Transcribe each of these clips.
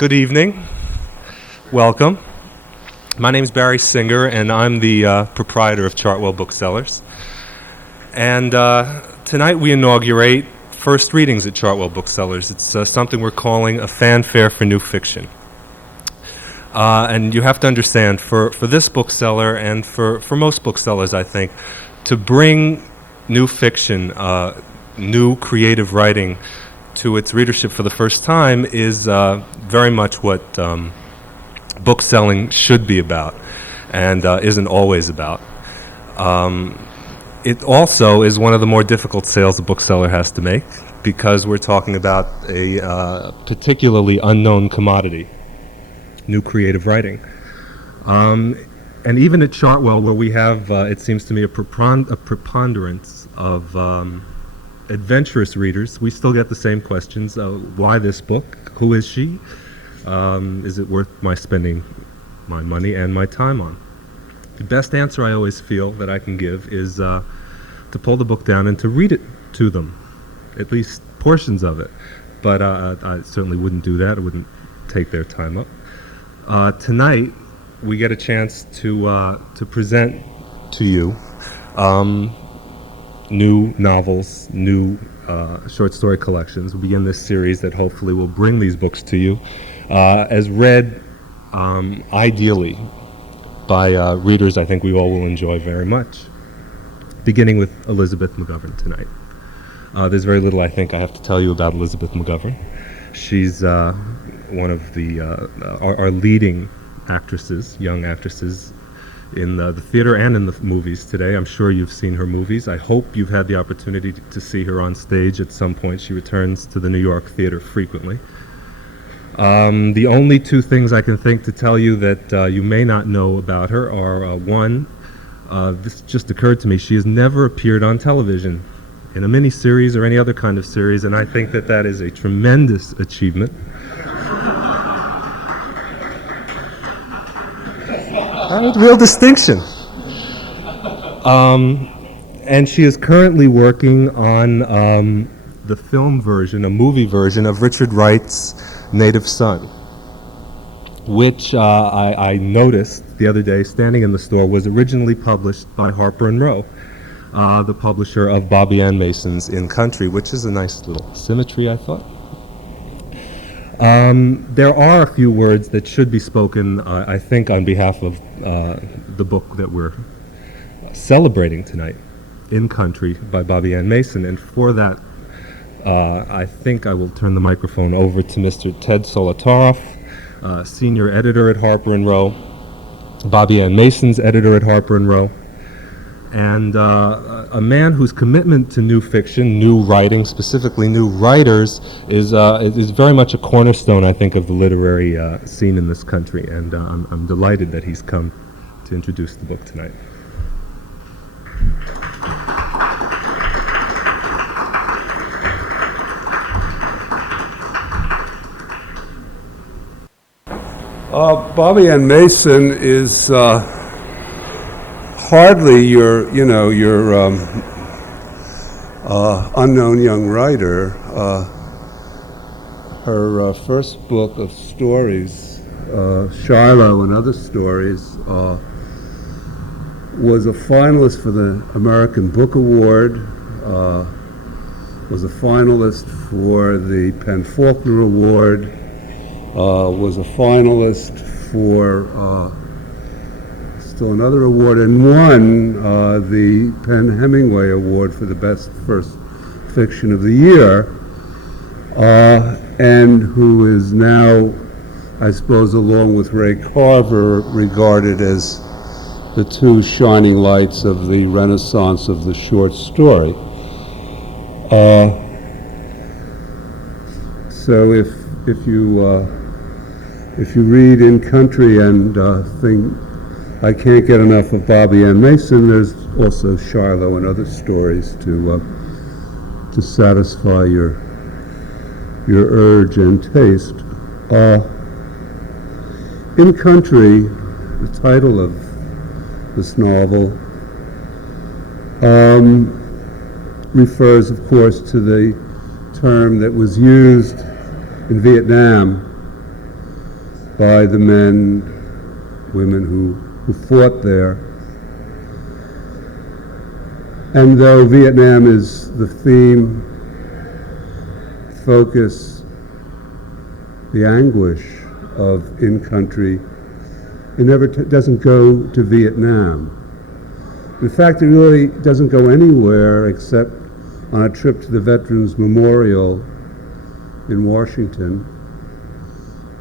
Good evening. Welcome. My name is Barry Singer, and I'm the proprietor of Chartwell Booksellers. And tonight we inaugurate first readings at Chartwell Booksellers. It's something we're calling a fanfare for new fiction. And you have to understand, for this bookseller and for most booksellers, I think, to bring new fiction, new creative writing to its readership for the first time is very much what book selling should be about and isn't always about. It also is one of the more difficult sales a bookseller has to make because we're talking about a particularly unknown commodity, new creative writing. And even at Chartwell, where we have, it seems to me, a preponderance of adventurous readers, we still get the same questions. Why this book? Who is she? Is it worth my spending my money and my time on? The best answer I always feel that I can give is to pull the book down and to read it to them, at least portions of it. But I certainly wouldn't do that. I wouldn't take their time up. Tonight, we get a chance to present to you new novels, new short story collections. We'll begin this series that hopefully will bring these books to you as read ideally by readers I think we all will enjoy very much. Beginning with Elizabeth McGovern tonight. There's very little I think I have to tell you about Elizabeth McGovern. She's one of the our leading actresses, young actresses, in the theater and in the movies today. I'm sure you've seen her movies. I hope you've had the opportunity to see her on stage at some point. She returns to the New York theater frequently. The only two things I can think to tell you that you may not know about her are, one, this just occurred to me, she has never appeared on television in a miniseries or any other kind of series, and I think that that is a tremendous achievement. Real distinction. And she is currently working on the film version, a movie version of Richard Wright's Native Son, which I noticed the other day standing in the store was originally published by Harper & Row, the publisher of Bobbie Ann Mason's In Country, which is a nice little symmetry, I thought. There are a few words that should be spoken, I think, on behalf of the book that we're celebrating tonight, In Country by Bobbie Ann Mason. And for that, I think I will turn the microphone over to Mr. Ted Solotaroff, senior editor at Harper & Row, Bobbie Ann Mason's editor at Harper & Row, and a man whose commitment to new fiction, new writing, specifically new writers, is very much a cornerstone, I think, of the literary scene in this country. And I'm delighted that he's come to introduce the book tonight. Bobbie Ann Mason is hardly your unknown young writer. Her first book of stories, Shiloh and Other Stories, was a finalist for the American Book Award, was a finalist for the PEN/Faulkner Award, was a finalist for still another award, and won the PEN/Hemingway Award for the best first fiction of the year, and who is now, I suppose, along with Ray Carver, regarded as the two shining lights of the renaissance of the short story. So if you read In Country and think I can't get enough of Bobbie Ann Mason, there's also Shiloh and Other Stories to satisfy your urge and taste. In Country, the title of this novel, refers, of course, to the term that was used in Vietnam by the men, women who fought there. And though Vietnam is the theme, focus, the anguish of in-country, it never doesn't go to Vietnam. In fact, it really doesn't go anywhere except on a trip to the Veterans Memorial in Washington,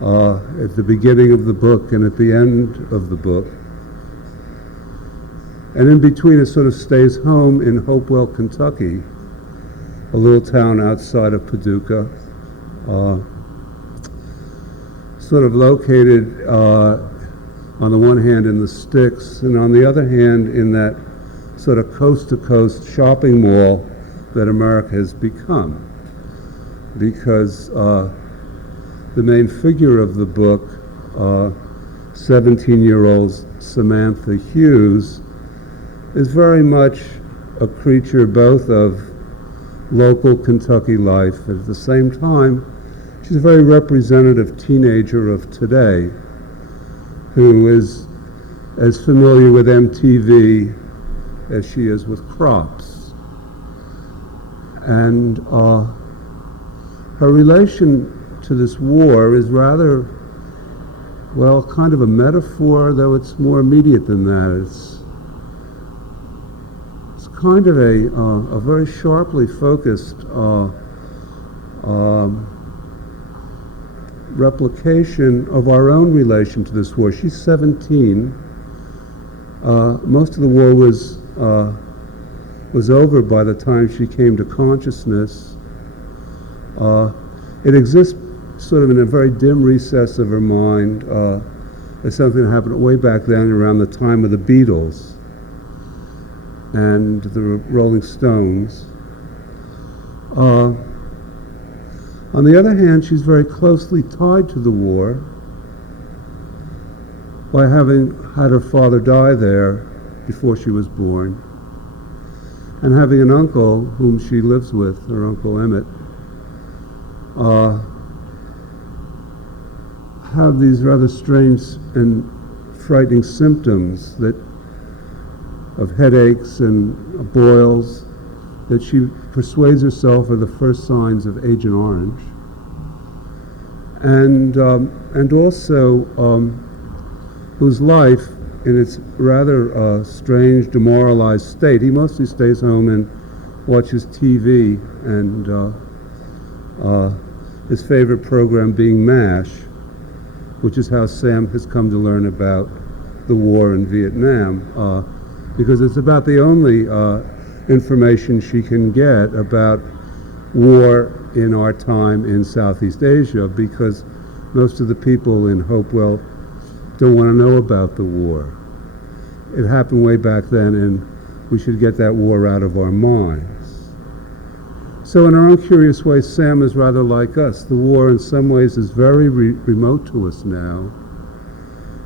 at the beginning of the book and at the end of the book. And in between, it sort of stays home in Hopewell, Kentucky, a little town outside of Paducah, sort of located on the one hand in the sticks, and on the other hand in that sort of coast-to-coast shopping mall that America has become. Because the main figure of the book, 17-year-old Samantha Hughes, is very much a creature both of local Kentucky life, and at the same time, she's a very representative teenager of today who is as familiar with MTV as she is with crops. And her relation to this war is rather, well, kind of a metaphor, though it's more immediate than that. It's kind of a very sharply focused replication of our own relation to this war. She's 17. Most of the war was over by the time she came to consciousness. It exists sort of in a very dim recess of her mind as something that happened way back then around the time of the Beatles and the Rolling Stones. On the other hand, she's very closely tied to the war by having had her father die there before she was born, and having an uncle whom she lives with, her Uncle Emmett, have these rather strange and frightening symptoms of headaches and boils that she persuades herself are the first signs of Agent Orange, and also whose life, in its rather strange, demoralized state, he mostly stays home and watches TV, and his favorite program being MASH, which is how Sam has come to learn about the war in Vietnam, because it's about the only information she can get about war in our time in Southeast Asia, because most of the people in Hopewell don't want to know about the war. It happened way back then, and we should get that war out of our minds. So in our own curious way, Sam is rather like us. The war in some ways is very remote to us now.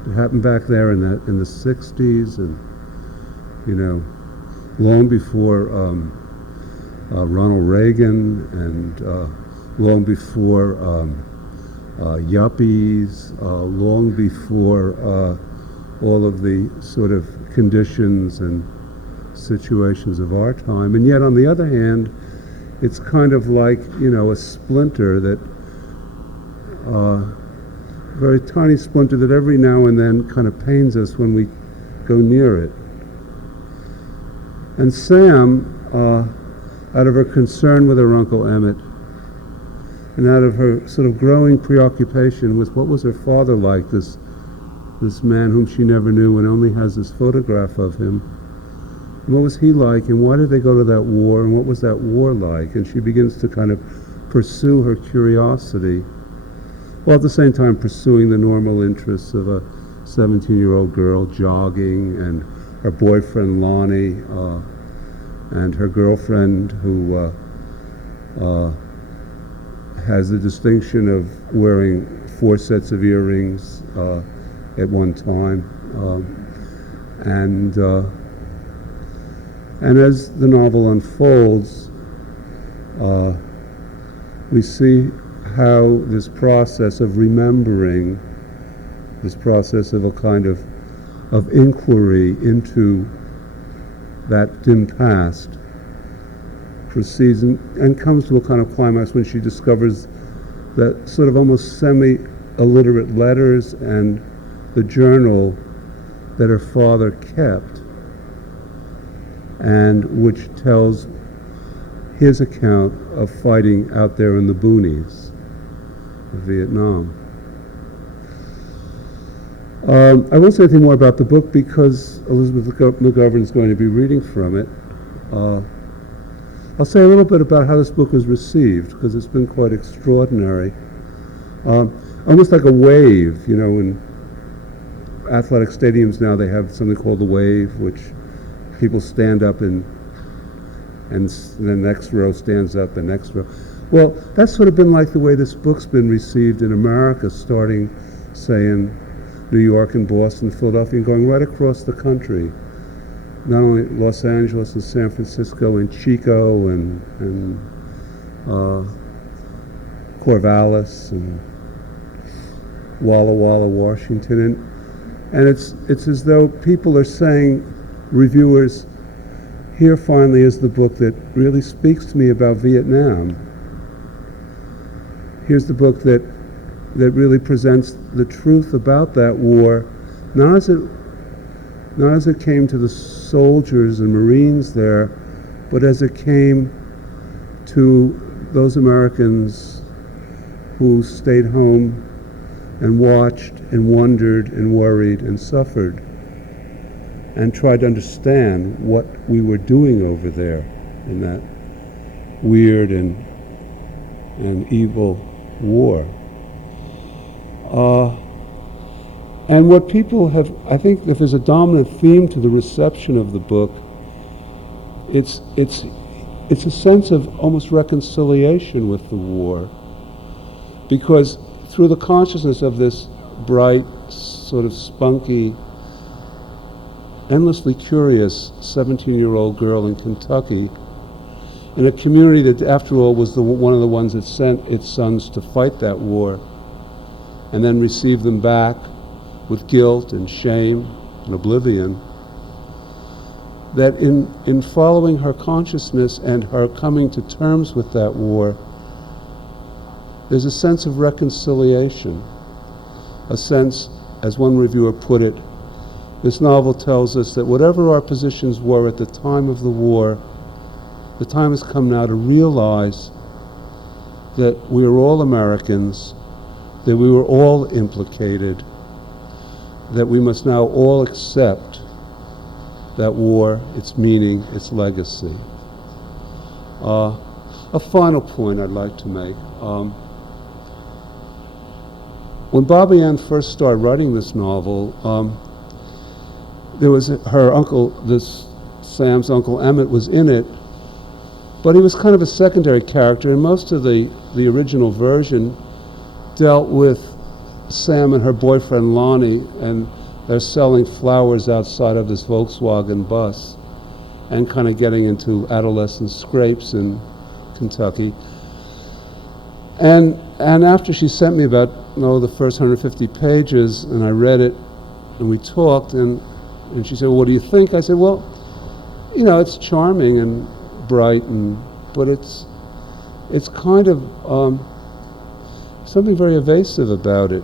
It happened back there in the 60s, and long before Ronald Reagan, and long before yuppies, long before all of the sort of conditions and situations of our time. And yet, on the other hand, it's kind of like, a splinter that, very tiny splinter that every now and then kind of pains us when we go near it. And Sam, out of her concern with her Uncle Emmett, and out of her sort of growing preoccupation with what was her father like, this man whom she never knew and only has this photograph of him, and what was he like, and why did they go to that war, and what was that war like? And she begins to kind of pursue her curiosity, while at the same time pursuing the normal interests of a 17-year-old girl jogging, and her boyfriend Lonnie, and her girlfriend who has the distinction of wearing 4 sets of earrings at one time. And as the novel unfolds, we see how this process of remembering this process of a kind of inquiry into that dim past, proceeds and comes to a kind of climax when she discovers that sort of almost semi-illiterate letters and the journal that her father kept, and which tells his account of fighting out there in the boonies of Vietnam. I won't say anything more about the book because Elizabeth McGovern is going to be reading from it. I'll say a little bit about how this book was received, because it's been quite extraordinary. Almost like a wave, you know, in athletic stadiums now they have something called the wave, which people stand up and the next row stands up, the next row. Well, that's sort of been like the way this book's been received in America, starting, say, in New York and Boston, Philadelphia, and going right across the country. Not only Los Angeles and San Francisco and Chico and Corvallis and Walla Walla, Washington, and it's as though people are saying, reviewers, here finally is the book that really speaks to me about Vietnam. Here's the book that really presents the truth about that war, not as it came to the soldiers and Marines there, but as it came to those Americans who stayed home and watched and wondered and worried and suffered and tried to understand what we were doing over there in that weird and evil war. And what people have, I think if there's a dominant theme to the reception of the book, it's a sense of almost reconciliation with the war. Because through the consciousness of this bright, sort of spunky, endlessly curious 17-year-old girl in Kentucky, in a community that, after all, was one of the ones that sent its sons to fight that war, and then received them back with guilt and shame and oblivion, that in following her consciousness and her coming to terms with that war, there's a sense of reconciliation, a sense, as one reviewer put it, this novel tells us that whatever our positions were at the time of the war, the time has come now to realize that we are all Americans, that we were all implicated, that we must now all accept that war, its meaning, its legacy. A final point I'd like to make. When Bobbie Ann first started writing this novel, there was her uncle, Sam's uncle Emmett was in it, but he was kind of a secondary character, and most of the original version dealt with Sam and her boyfriend Lonnie, and they're selling flowers outside of this Volkswagen bus and kind of getting into adolescent scrapes in Kentucky. And after she sent me about the first 150 pages, and I read it, and we talked, and she said, well, what do you think? I said, well, it's charming and bright, but it's kind of something very evasive about it.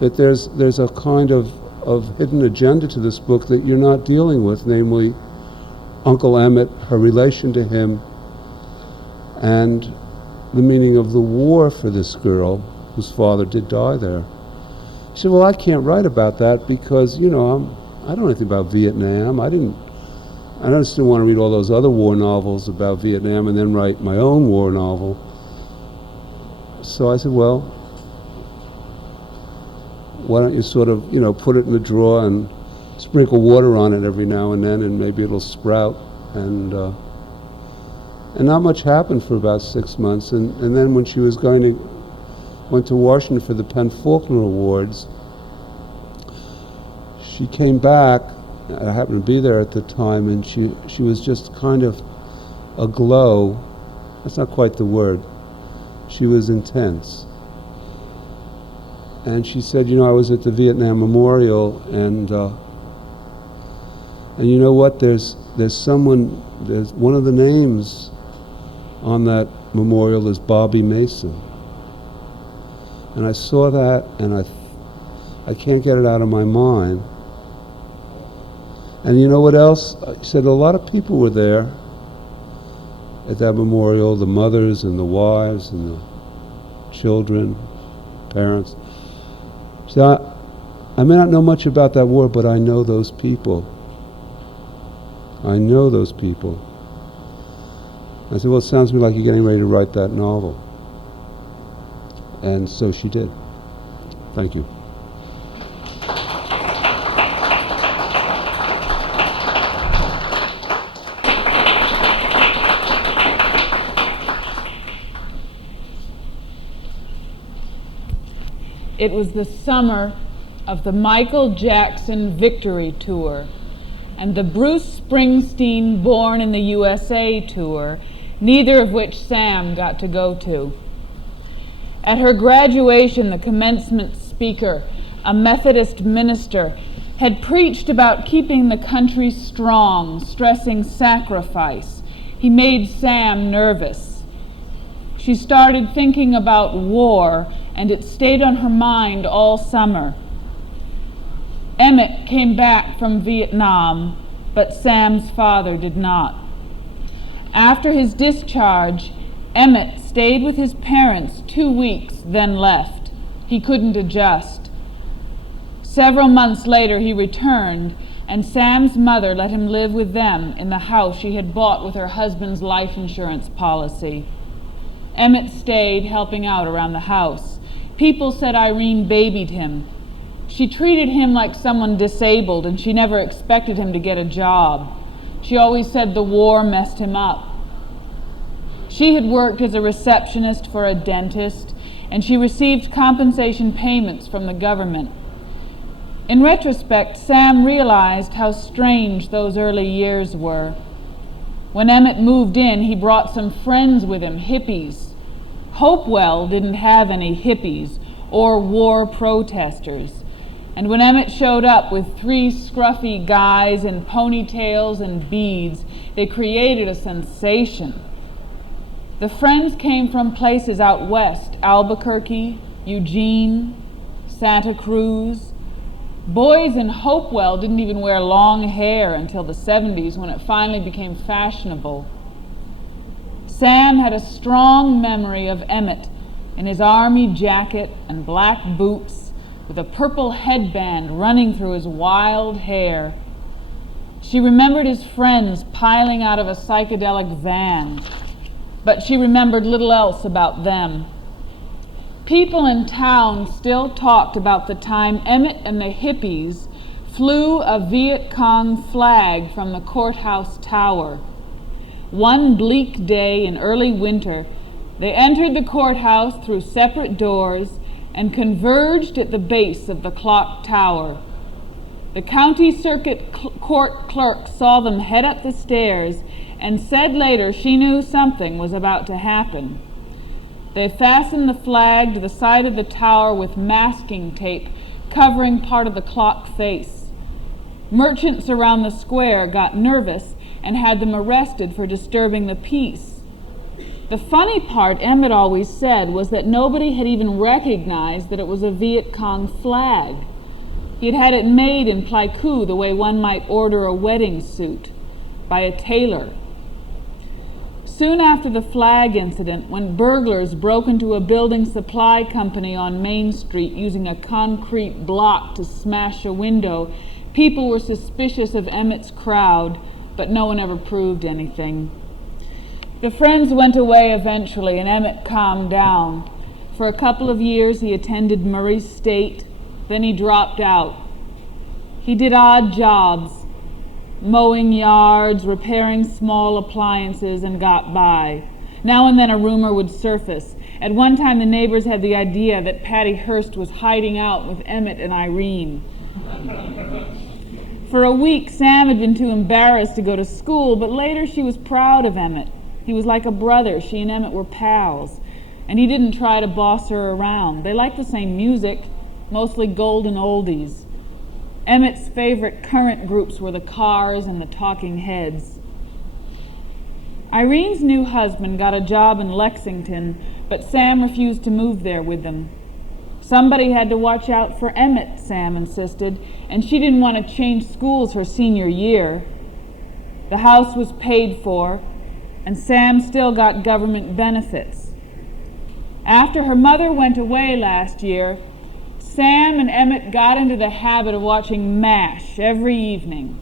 That there's a kind of hidden agenda to this book that you're not dealing with, namely Uncle Emmett, her relation to him, and the meaning of the war for this girl whose father did die there. She said, well, I can't write about that because, I don't know anything about Vietnam. I just didn't want to read all those other war novels about Vietnam and then write my own war novel. So I said, well, why don't you sort of, put it in the drawer and sprinkle water on it every now and then, and maybe it'll sprout. And not much happened for about 6 months. And then when she was went to Washington for the Penn Faulkner Awards, she came back. I happened to be there at the time, and she was just kind of aglow. That's not quite the word. She was intense. And she said, I was at the Vietnam Memorial, and you know what? There's one of the names on that memorial is Bobbie Mason. And I saw that, and I can't get it out of my mind. And you know what else? She said a lot of people were there at that memorial, the mothers and the wives and the children, parents. She said, I may not know much about that war, but I know those people. I know those people. I said, well, it sounds to me like you're getting ready to write that novel. And so she did. Thank you. It was the summer of the Michael Jackson Victory Tour and the Bruce Springsteen Born in the USA tour, neither of which Sam got to go to. At her graduation, the commencement speaker, a Methodist minister, had preached about keeping the country strong, stressing sacrifice. He made Sam nervous. She started thinking about war, and it stayed on her mind all summer. Emmett came back from Vietnam, but Sam's father did not. After his discharge, Emmett stayed with his parents 2 weeks, then left. He couldn't adjust. Several months later, he returned, and Sam's mother let him live with them in the house she had bought with her husband's life insurance policy. Emmett stayed, helping out around the house. People said Irene babied him. She treated him like someone disabled, and she never expected him to get a job. She always said the war messed him up. She had worked as a receptionist for a dentist, and she received compensation payments from the government. In retrospect, Sam realized how strange those early years were. When Emmett moved in, he brought some friends with him, hippies. Hopewell didn't have any hippies or war protesters. And when Emmett showed up with 3 scruffy guys in ponytails and beads, they created a sensation. The friends came from places out west, Albuquerque, Eugene, Santa Cruz. Boys in Hopewell didn't even wear long hair until the 70s, when it finally became fashionable. Sam had a strong memory of Emmett in his army jacket and black boots, with a purple headband running through his wild hair. She remembered his friends piling out of a psychedelic van, but she remembered little else about them. People in town still talked about the time Emmett and the hippies flew a Viet Cong flag from the courthouse tower. One bleak day in early winter, they entered the courthouse through separate doors and converged at the base of the clock tower. The county circuit court clerk saw them head up the stairs and said later she knew something was about to happen. They fastened the flag to the side of the tower with masking tape covering part of the clock face. Merchants around the square got nervous and had them arrested for disturbing the peace. The funny part, Emmett always said, was that nobody had even recognized that it was a Viet Cong flag. He had had it made in Pleiku the way one might order a wedding suit, by a tailor. Soon after the flag incident, when burglars broke into a building supply company on Main Street using a concrete block to smash a window, people were suspicious of Emmett's crowd, but no one ever proved anything. The friends went away eventually, and Emmett calmed down. For a couple of years he attended Murray State, then he dropped out. He did odd jobs, mowing yards, repairing small appliances, and got by. Now and then a rumor would surface. At one time the neighbors had the idea that Patty Hearst was hiding out with Emmett and Irene. For a week Sam had been too embarrassed to go to school, but later she was proud of Emmett. He was like a brother. She and Emmett were pals. And he didn't try to boss her around. They liked the same music. mostly golden oldies. Emmett's favorite current groups were the Cars and the Talking Heads. Irene's new husband got a job in Lexington, but Sam refused to move there with them. Somebody had to watch out for Emmett, Sam insisted, and she didn't want to change schools her senior year. The house was paid for, and Sam still got government benefits. After her mother went away last year, Sam and Emmett got into the habit of watching MASH every evening.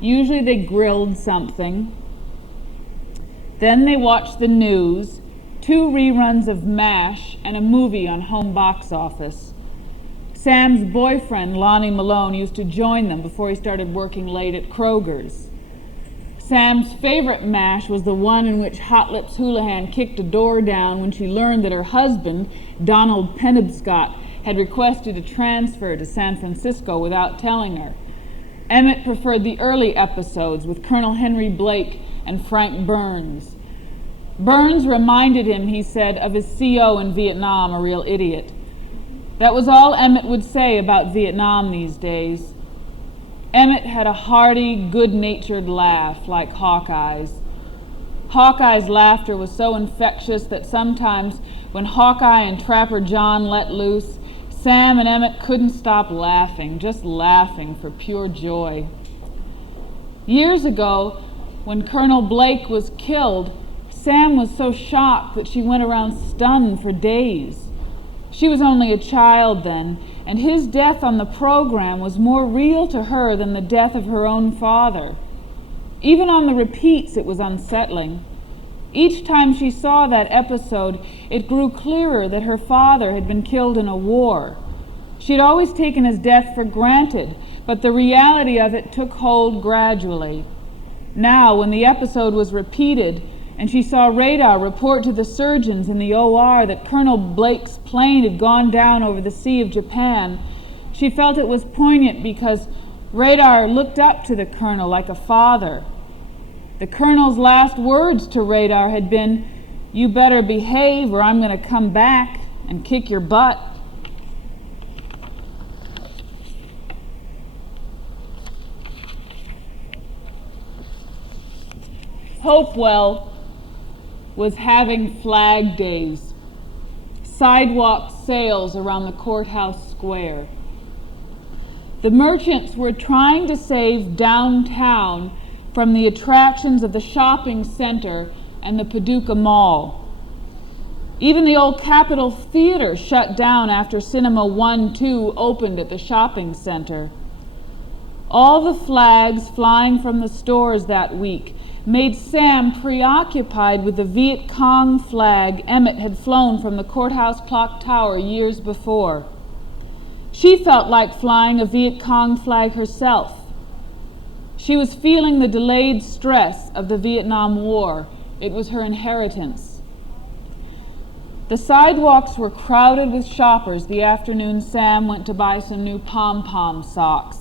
Usually they grilled something. Then they watched the news, 2 reruns of MASH, and a movie on home box office. Sam's boyfriend, Lonnie Malone, used to join them before he started working late at Kroger's. Sam's favorite MASH was the one in which Hot Lips Houlihan kicked a door down when she learned that her husband, Donald Penobscot, had requested a transfer to San Francisco without telling her. Emmett preferred the early episodes with Colonel Henry Blake and Frank Burns. Burns reminded him, he said, of his CO in Vietnam, a real idiot. That was all Emmett would say about Vietnam these days. Emmett had a hearty, good-natured laugh like Hawkeye's. Hawkeye's laughter was so infectious that sometimes when Hawkeye and Trapper John let loose, Sam and Emmett couldn't stop laughing, just laughing for pure joy. Years ago, when Colonel Blake was killed, Sam was so shocked that she went around stunned for days. She was only a child then, and his death on the program was more real to her than the death of her own father. Even on the repeats, it was unsettling. Each time she saw that episode, it grew clearer that her father had been killed in a war. She had always taken his death for granted, but the reality of it took hold gradually. Now, when the episode was repeated, and she saw radar report to the surgeons in the OR that Colonel Blake's plane had gone down over the Sea of Japan, she felt it was poignant because radar looked up to the colonel like a father. The colonel's last words to radar had been, "You better behave or I'm going to come back and kick your butt." Hopewell was having flag days, sidewalk sales around the courthouse square. The merchants were trying to save downtown from the attractions of the shopping center and the Paducah Mall. Even the old Capitol Theater shut down after Cinema 1-2 opened at the shopping center. All the flags flying from the stores that week made Sam preoccupied with the Viet Cong flag Emmett had flown from the courthouse clock tower years before. She felt like flying a Viet Cong flag herself. She was feeling the delayed stress of the Vietnam War. It was her inheritance. The sidewalks were crowded with shoppers the afternoon Sam went to buy some new pom-pom socks.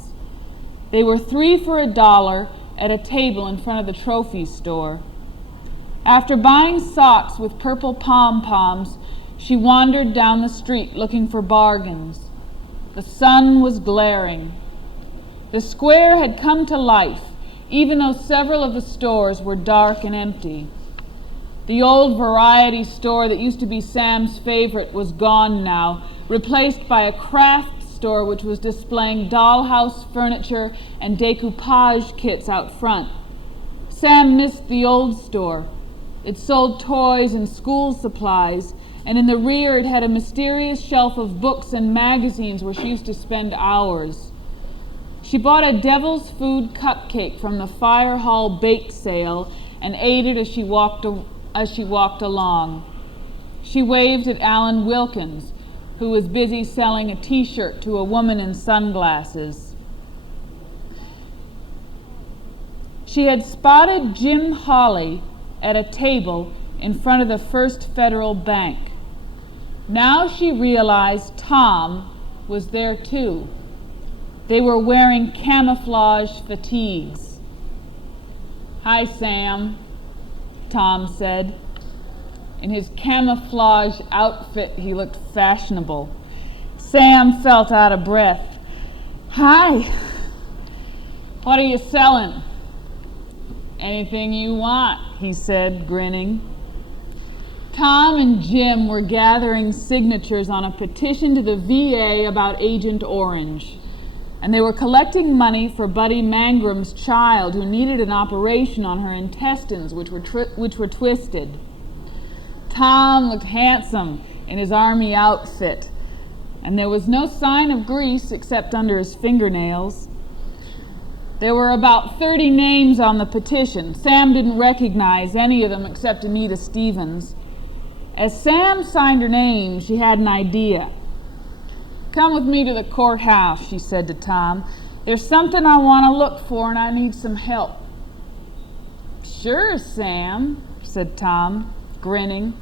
They were 3 for $1 at a table in front of the trophy store. After buying socks with purple pom-poms, she wandered down the street looking for bargains. The sun was glaring. The square had come to life, even though several of the stores were dark and empty. The old variety store that used to be Sam's favorite was gone now, replaced by a craft store which was displaying dollhouse furniture and decoupage kits out front. Sam missed the old store. It sold toys and school supplies, and in the rear it had a mysterious shelf of books and magazines where she used to spend hours. She bought a devil's food cupcake from the fire hall bake sale and ate it as she walked along. She waved at Alan Wilkins, who was busy selling a t-shirt to a woman in sunglasses. She had spotted Jim Hawley at a table in front of the First Federal Bank. Now she realized Tom was there too. They were wearing camouflage fatigues. "Hi, Sam," Tom said. In his camouflage outfit, he looked fashionable. Sam felt out of breath. "Hi. What are you selling?" "Anything you want," he said, grinning. Tom and Jim were gathering signatures on a petition to the VA about Agent Orange, and they were collecting money for Buddy Mangram's child who needed an operation on her intestines, which were twisted. Tom looked handsome in his army outfit, and there was no sign of grease except under his fingernails. There were about 30 names on the petition. Sam didn't recognize any of them except Anita Stevens. As Sam signed her name, she had an idea. "Come with me to the courthouse," she said to Tom. "There's something I want to look for and I need some help." "Sure, Sam," said Tom, grinning.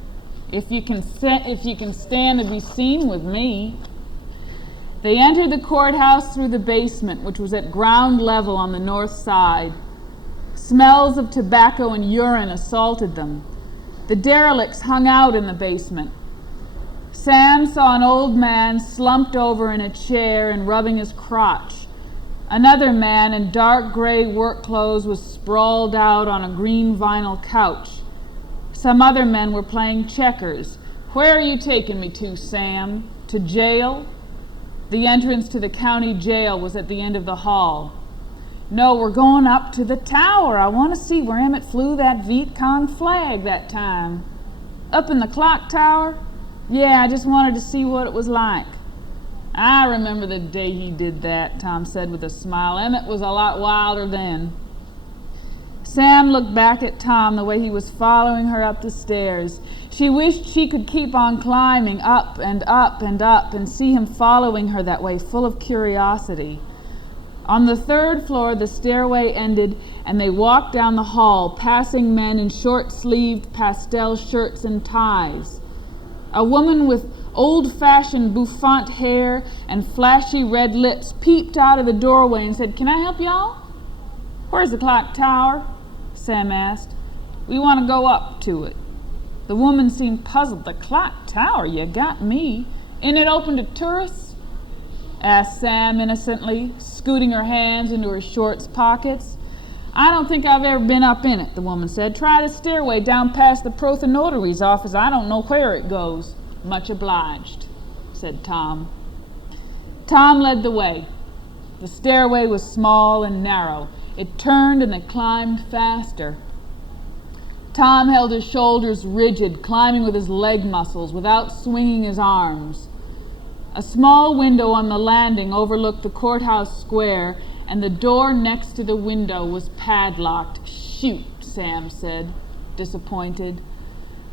If you can stand to be seen with me." They entered the courthouse through the basement, which was at ground level on the north side. Smells of tobacco and urine assaulted them. The derelicts hung out in the basement. Sam saw an old man slumped over in a chair and rubbing his crotch. Another man in dark gray work clothes was sprawled out on a green vinyl couch. Some other men were playing checkers. "Where are you taking me to, Sam? To jail?" The entrance to the county jail was at the end of the hall. "No, we're going up to the tower. I want to see where Emmett flew that Viet Cong flag that time." "Up in the clock tower?" "Yeah, I just wanted to see what it was like." "I remember the day he did that," Tom said with a smile. "Emmett was a lot wilder then." Sam looked back at Tom the way he was following her up the stairs. She wished she could keep on climbing up and up and up and see him following her that way, full of curiosity. On the third floor, the stairway ended, and they walked down the hall, passing men in short-sleeved pastel shirts and ties. A woman with old-fashioned bouffant hair and flashy red lips peeped out of the doorway and said, "Can I help y'all?" "Where's the clock tower?" Sam asked. "We want to go up to it." The woman seemed puzzled. "The clock tower? You got me. Isn't it open to tourists?" asked Sam innocently, scooting her hands into her shorts pockets. "I don't think I've ever been up in it," the woman said. "Try the stairway down past the prothenotary's office. I don't know where it goes." "Much obliged," said Tom. Tom led the way. The stairway was small and narrow. It turned and they climbed faster. Tom held his shoulders rigid, climbing with his leg muscles without swinging his arms. A small window on the landing overlooked the courthouse square, and the door next to the window was padlocked. "Shoot," Sam said, disappointed.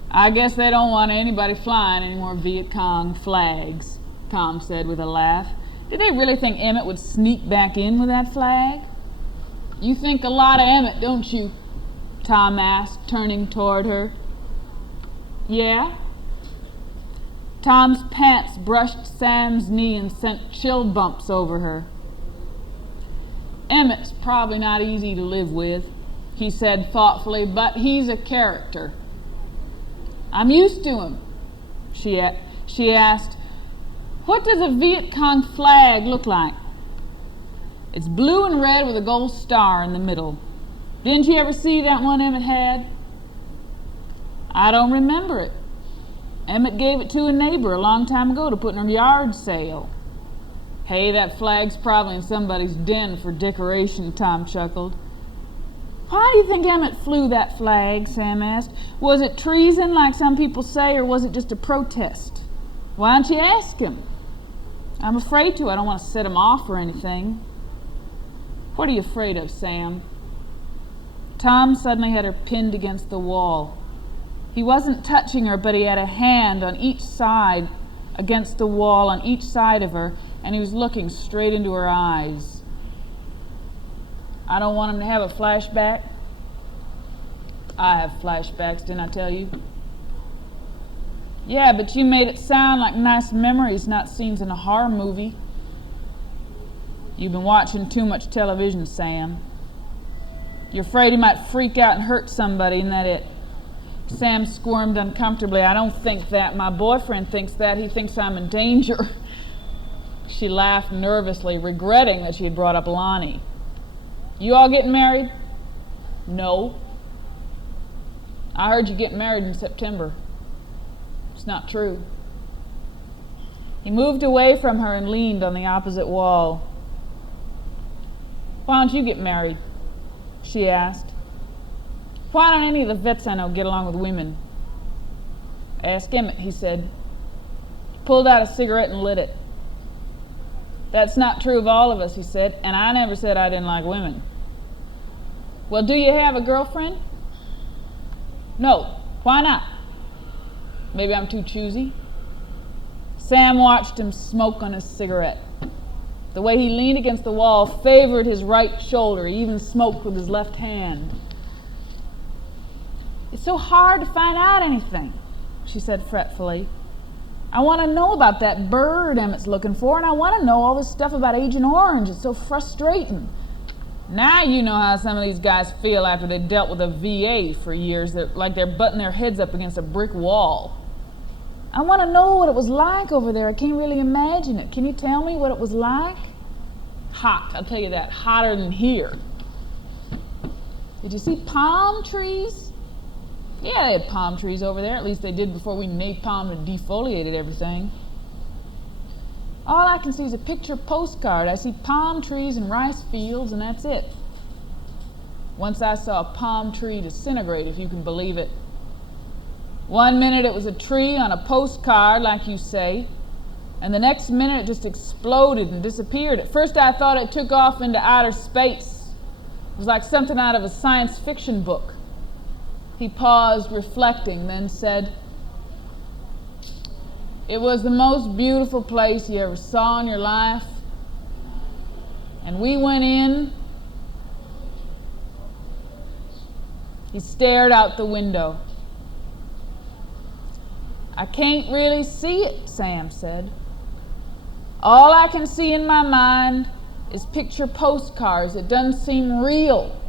"I guess they don't want anybody flying any more Viet Cong flags," Tom said with a laugh. "Did they really think Emmett would sneak back in with that flag?" "You think a lot of Emmett, don't you?" Tom asked, turning toward her. "Yeah?" Tom's pants brushed Sam's knee and sent chill bumps over her. "Emmett's probably not easy to live with," he said thoughtfully, "but he's a character." "I'm used to him." She asked, "What does a Viet Cong flag look like?" "It's blue and red with a gold star in the middle. Didn't you ever see that one Emmett had?" "I don't remember it. Emmett gave it to a neighbor a long time ago to put in a yard sale." "Hey, that flag's probably in somebody's den for decoration," Tom chuckled. "Why do you think Emmett flew that flag?" Sam asked. "Was it treason like some people say, or was it just a protest? Why don't you ask him?" "I'm afraid to. I don't want to set him off or anything." "What are you afraid of, Sam?" Tom suddenly had her pinned against the wall. He wasn't touching her, but he had a hand on each side, against the wall on each side of her, and he was looking straight into her eyes. "I don't want him to have a flashback." "I have flashbacks, didn't I tell you?" "Yeah, but you made it sound like nice memories, not scenes in a horror movie." "You've been watching too much television, Sam. You're afraid he might freak out and hurt somebody, isn't that it?" Sam squirmed uncomfortably. "I don't think that. My boyfriend thinks that. He thinks I'm in danger." She laughed nervously, regretting that she had brought up Lonnie. You all getting married? No. I heard you getting married in September. It's not true. He moved away from her and leaned on the opposite wall. Why don't you get married? She asked. Why don't any of the vets I know get along with women? Ask Emmett, he said. He pulled out a cigarette and lit it. That's not true of all of us, he said, and I never said I didn't like women. Well, do you have a girlfriend? No. Why not? Maybe I'm too choosy. Sam watched him smoke on his cigarette. The way he leaned against the wall favored his right shoulder. He even smoked with his left hand. It's so hard to find out anything, she said fretfully. I want to know about that bird Emmett's looking for, and I want to know all this stuff about Agent Orange. It's so frustrating. Now you know how some of these guys feel after they dealt with a VA for years. They're like they're butting their heads up against a brick wall. I want to know what it was like over there. I can't really imagine it. Can you tell me what it was like? Hot, I'll tell you that. Hotter than here. Did you see palm trees? Yeah, they had palm trees over there. At least they did before we napalmed and defoliated everything. All I can see is a picture postcard. I see palm trees and rice fields, and that's it. Once I saw a palm tree disintegrate, if you can believe it. One minute it was a tree on a postcard, like you say, and the next minute it just exploded and disappeared. At first I thought it took off into outer space. It was like something out of a science fiction book. He paused, reflecting, then said, It was the most beautiful place you ever saw in your life. And we went in. He stared out the window. I can't really see it, Sam said. All I can see in my mind is picture postcards. It doesn't seem real.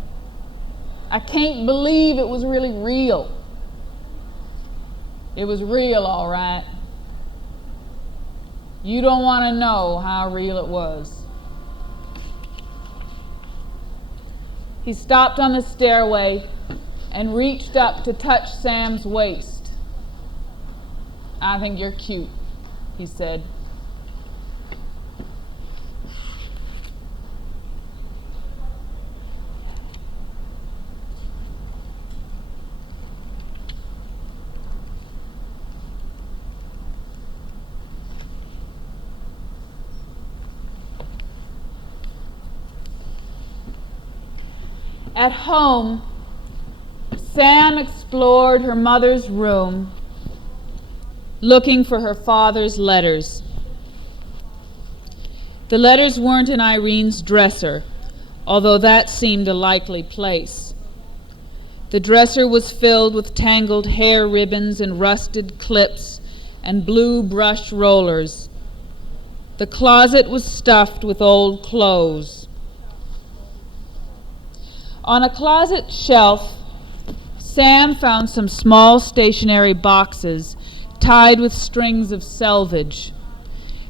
I can't believe it was really real. It was real, all right. You don't want to know how real it was. He stopped on the stairway and reached up to touch Sam's waist. I think you're cute, he said. At home, Sam explored her mother's room, looking for her father's letters. The letters weren't in Irene's dresser, although that seemed a likely place. The dresser was filled with tangled hair ribbons and rusted clips and blue brush rollers. The closet was stuffed with old clothes. On a closet shelf, Sam found some small stationery boxes tied with strings of selvage.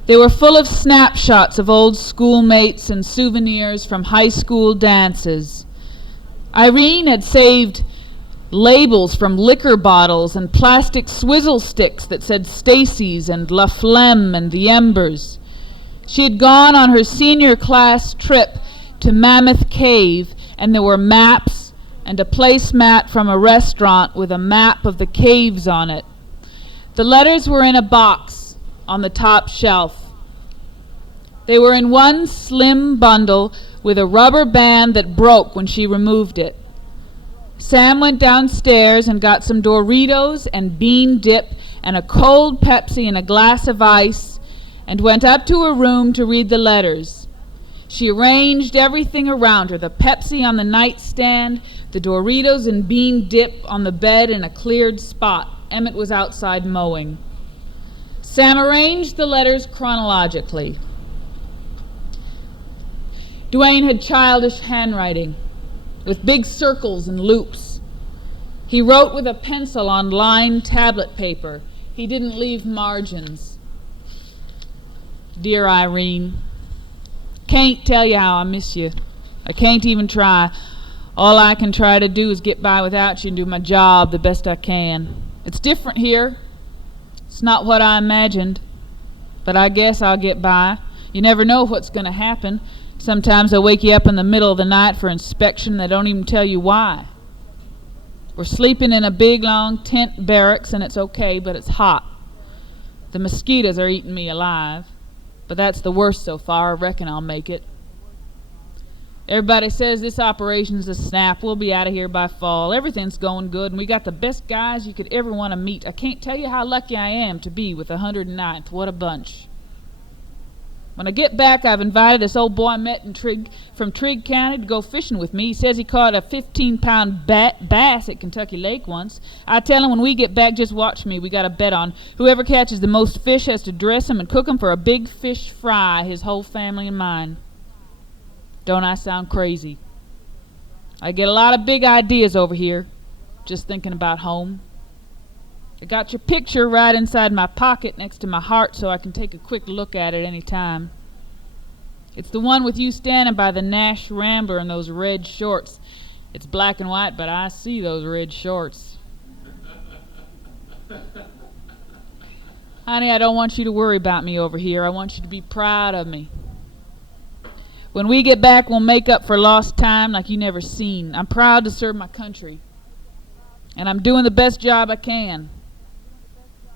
They were full of snapshots of old schoolmates and souvenirs from high school dances. Irene had saved labels from liquor bottles and plastic swizzle sticks that said Stacy's and La Flemme and the Embers. She had gone on her senior class trip to Mammoth Cave, and there were maps and a placemat from a restaurant with a map of the caves on it. The letters were in a box on the top shelf. They were in one slim bundle with a rubber band that broke when she removed it. Sam went downstairs and got some Doritos and bean dip and a cold Pepsi and a glass of ice and went up to her room to read the letters. She arranged everything around her, the Pepsi on the nightstand, the Doritos and bean dip on the bed in a cleared spot. Emmett was outside mowing. Sam arranged the letters chronologically. Duane had childish handwriting with big circles and loops. He wrote with a pencil on lined tablet paper. He didn't leave margins. Dear Irene, can't tell you how I miss you. I can't even try. All I can try to do is get by without you and do my job the best I can. It's different here. It's not what I imagined, but I guess I'll get by. You never know what's going to happen. Sometimes they'll wake you up in the middle of the night for inspection and they don't even tell you why. We're sleeping in a big long tent barracks and it's okay, but it's hot. The mosquitoes are eating me alive, but that's the worst so far. I reckon I'll make it. Everybody says this operation's a snap. We'll be out of here by fall. Everything's going good, and we got the best guys you could ever want to meet. I can't tell you how lucky I am to be with the 109th. What a bunch. When I get back, I've invited this old boy I met from Trigg County to go fishing with me. He says he caught a 15-pound bass at Kentucky Lake once. I tell him when we get back, just watch me. We got a bet on whoever catches the most fish has to dress him and cook him for a big fish fry, his whole family and mine. Don't I sound crazy? I get a lot of big ideas over here, just thinking about home. I got your picture right inside my pocket next to my heart so I can take a quick look at it any time. It's the one with you standing by the Nash Rambler in those red shorts. It's black and white, but I see those red shorts. Honey, I don't want you to worry about me over here. I want you to be proud of me. When we get back, we'll make up for lost time like you never seen. I'm proud to serve my country, and I'm doing the best job I can.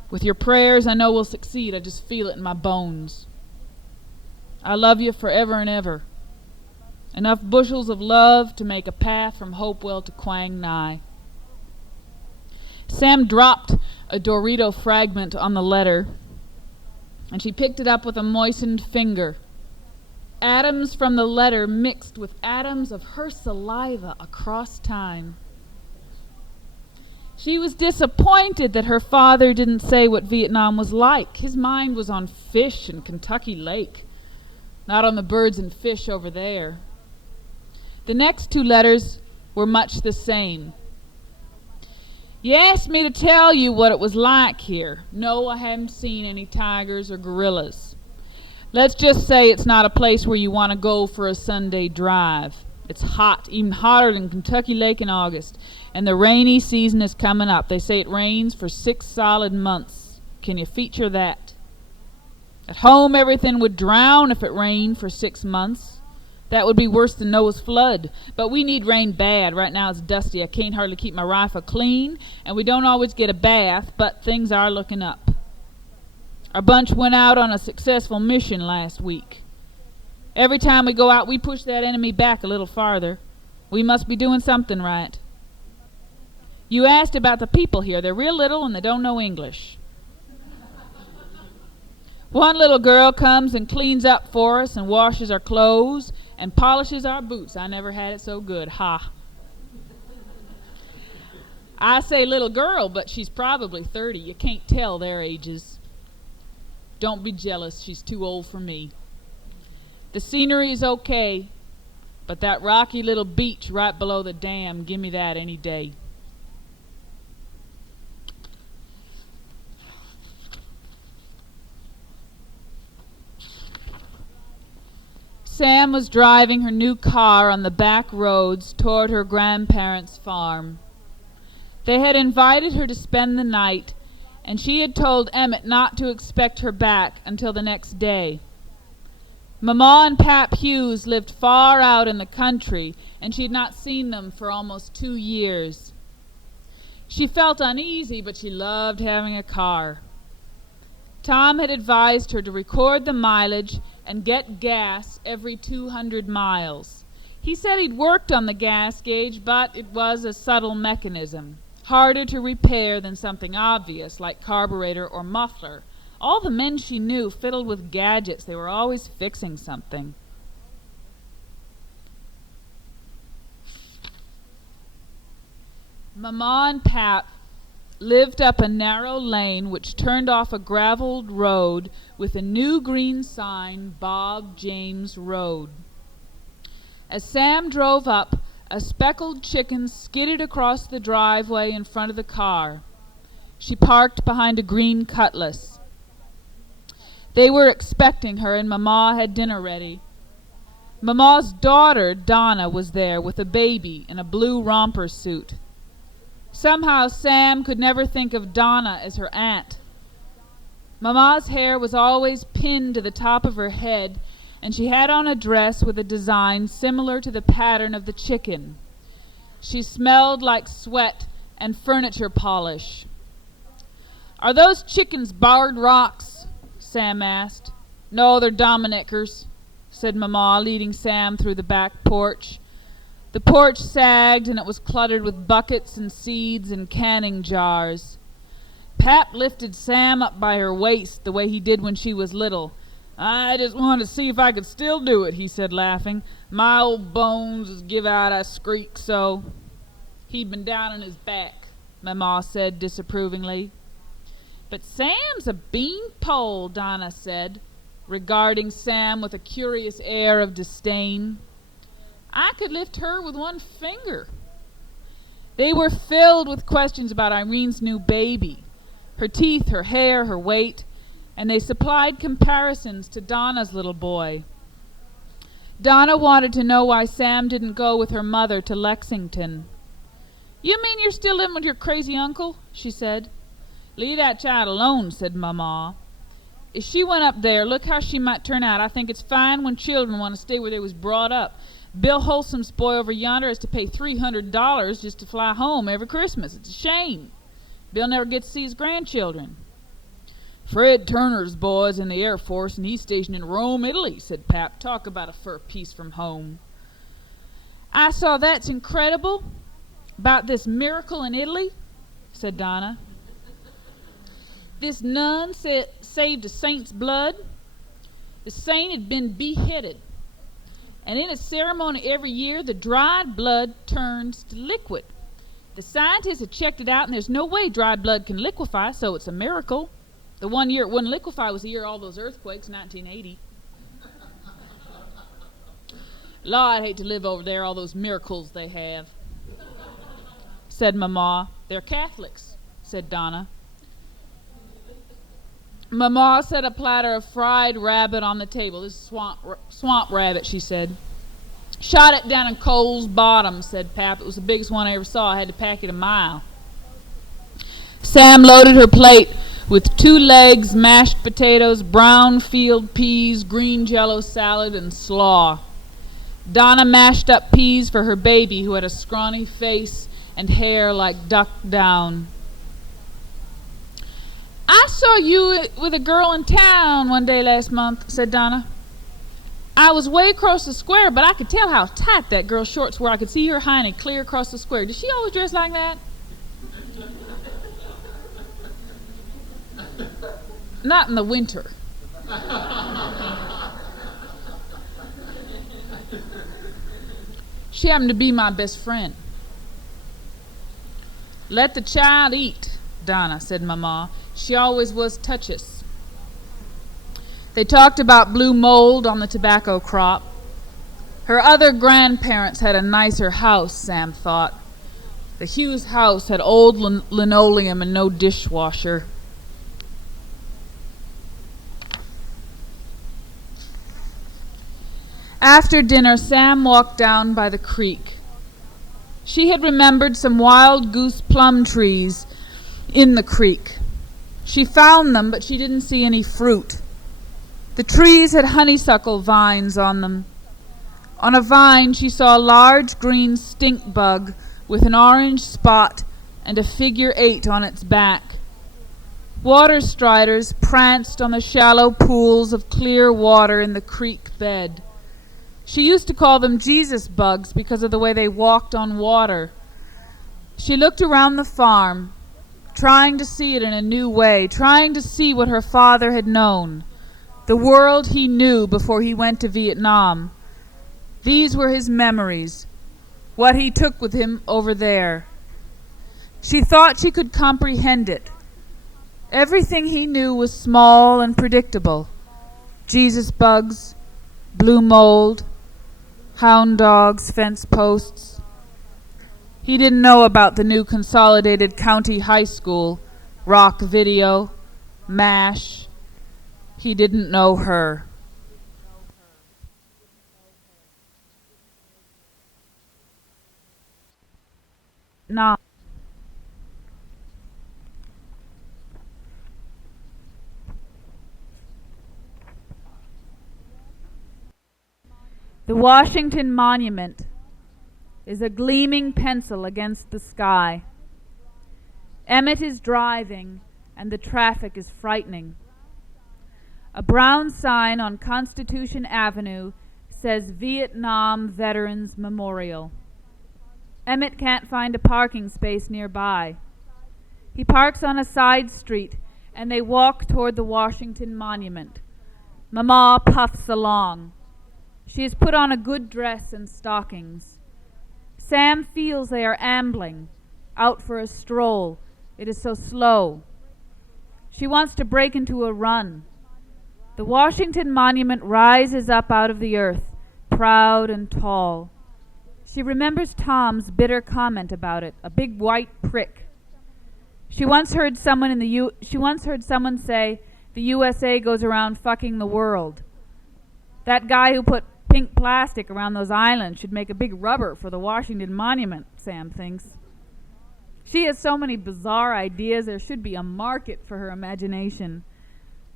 With your prayers, I know we'll succeed. I just feel it in my bones. I love you forever and ever. Enough bushels of love to make a path from Hopewell to Quang Ngai. Sam dropped a Dorito fragment on the letter, and she picked it up with a moistened finger. Atoms from the letter mixed with atoms of her saliva across time. She was disappointed that her father didn't say what Vietnam was like. His mind was on fish and Kentucky Lake, not on the birds and fish over there. The next two letters were much the same. You asked me to tell you what it was like here. No, I haven't seen any tigers or gorillas. Let's just say it's not a place where you want to go for a Sunday drive. It's hot, even hotter than Kentucky Lake in August, and the rainy season is coming up. They say it rains for 6 solid months. Can you feature that? At home, everything would drown if it rained for 6 months. That would be worse than Noah's flood. But we need rain bad. Right now it's dusty. I can't hardly keep my rifle clean, and we don't always get a bath, but things are looking up. Our bunch went out on a successful mission last week. Every time we go out, we push that enemy back a little farther. We must be doing something right. You asked about the people here. They're real little and they don't know English. One little girl comes and cleans up for us and washes our clothes and polishes our boots. I never had it so good. Ha. I say little girl, but she's probably 30. You can't tell their ages. Don't be jealous. She's too old for me. The scenery is okay, but that rocky little beach right below the dam, give me that any day. Sam was driving her new car on the back roads toward her grandparents' farm. They had invited her to spend the night, and she had told Emmett not to expect her back until the next day. Mama and Pap Hughes lived far out in the country, and she had not seen them for almost 2 years. She felt uneasy, but she loved having a car. Tom had advised her to record the mileage and get gas every 200 miles. He said he'd worked on the gas gauge, but it was a subtle mechanism, harder to repair than something obvious like carburetor or muffler. All the men she knew fiddled with gadgets. They were always fixing something. Mama and Pap lived up a narrow lane which turned off a graveled road with a new green sign, Bob James Road. As Sam drove up, a speckled chicken skidded across the driveway in front of the car. She parked behind a green cutlass. They were expecting her, and Mama had dinner ready. Mama's daughter, Donna, was there with a baby in a blue romper suit. Somehow Sam could never think of Donna as her aunt. Mama's hair was always pinned to the top of her head, and she had on a dress with a design similar to the pattern of the chicken. She smelled like sweat and furniture polish. "Are those chickens Barred Rocks?" Sam asked. "No, they're Dominickers," said Mama, leading Sam through the back porch. The porch sagged, and it was cluttered with buckets and seeds and canning jars. Pap lifted Sam up by her waist the way he did when she was little. "I just wanted to see if I could still do it," he said, laughing. "My old bones give out I squeak so." "He'd been down on his back," Mama said disapprovingly. "But Sam's a beanpole," Donna said, regarding Sam with a curious air of disdain. "I could lift her with one finger." They were filled with questions about Irene's new baby, her teeth, her hair, her weight, and they supplied comparisons to Donna's little boy. Donna wanted to know why Sam didn't go with her mother to Lexington. "You mean you're still living with your crazy uncle?" she said. "Leave that child alone," said Mama. "If she went up there, look how she might turn out. I think it's fine when children want to stay where they was brought up. Bill Wholesom's boy over yonder has to pay $300 just to fly home every Christmas. It's a shame. Bill never gets to see his grandchildren." "Fred Turner's boy's in the Air Force, and he's stationed in Rome, Italy," said Pap. "Talk about a fur piece from home." "I saw that's incredible about this miracle in Italy," said Donna. "This nun saved a saint's blood. The saint had been beheaded, and in a ceremony every year the dried blood turns to liquid. The scientists have checked it out, and there's no way dried blood can liquefy, so it's a miracle. The one year it wouldn't liquefy was the year all those earthquakes, 1980. Law, I'd hate to live over there, all those miracles they have," said Mama. "They're Catholics," said Donna. Mama set a platter of fried rabbit on the table. "This is swamp rabbit," she said. "Shot it down in Cole's Bottom," said Pap. "It was the biggest one I ever saw. I had to pack it a mile." Sam loaded her plate with 2 legs, mashed potatoes, brown field peas, green jello salad, and slaw. Donna mashed up peas for her baby, who had a scrawny face and hair like duck down. "I saw you with a girl in town one day last month," said Donna. "I was way across the square, but I could tell how tight that girl's shorts were. I could see her hiney clear across the square. Did she always dress like that?" "Not in the winter." "She happened to be my best friend." "Let the child eat, Donna," said Mama. "She always was touchous." They talked about blue mold on the tobacco crop. Her other grandparents had a nicer house, Sam thought. The Hughes house had old linoleum and no dishwasher. After dinner, Sam walked down by the creek. She had remembered some wild goose plum trees in the creek. She found them, but she didn't see any fruit. The trees had honeysuckle vines on them. On a vine she saw a large green stink bug with an orange spot and a figure 8 on its back. Water striders pranced on the shallow pools of clear water in the creek bed. She used to call them Jesus bugs because of the way they walked on water. She looked around the farm, trying to see it in a new way, trying to see what her father had known, the world he knew before he went to Vietnam. These were his memories, what he took with him over there. She thought she could comprehend it. Everything he knew was small and predictable. Jesus bugs, blue mold, hound dogs, fence posts. He didn't know about the new consolidated county high school, rock video, MASH. He didn't know her. Nah. The Washington Monument is a gleaming pencil against the sky. Emmett is driving, and the traffic is frightening. A brown sign on Constitution Avenue says Vietnam Veterans Memorial. Emmett can't find a parking space nearby. He parks on a side street, and they walk toward the Washington Monument. Mama puffs along. She has put on a good dress and stockings. Sam feels they are ambling, out for a stroll. It is so slow. She wants to break into a run. The Washington Monument rises up out of the earth, proud and tall. She remembers Tom's bitter comment about it, a big white prick. She once heard someone say, "The USA goes around fucking the world." That guy who put pink plastic around those islands should make a big rubber for the Washington Monument, Sam thinks. She has so many bizarre ideas, there should be a market for her imagination.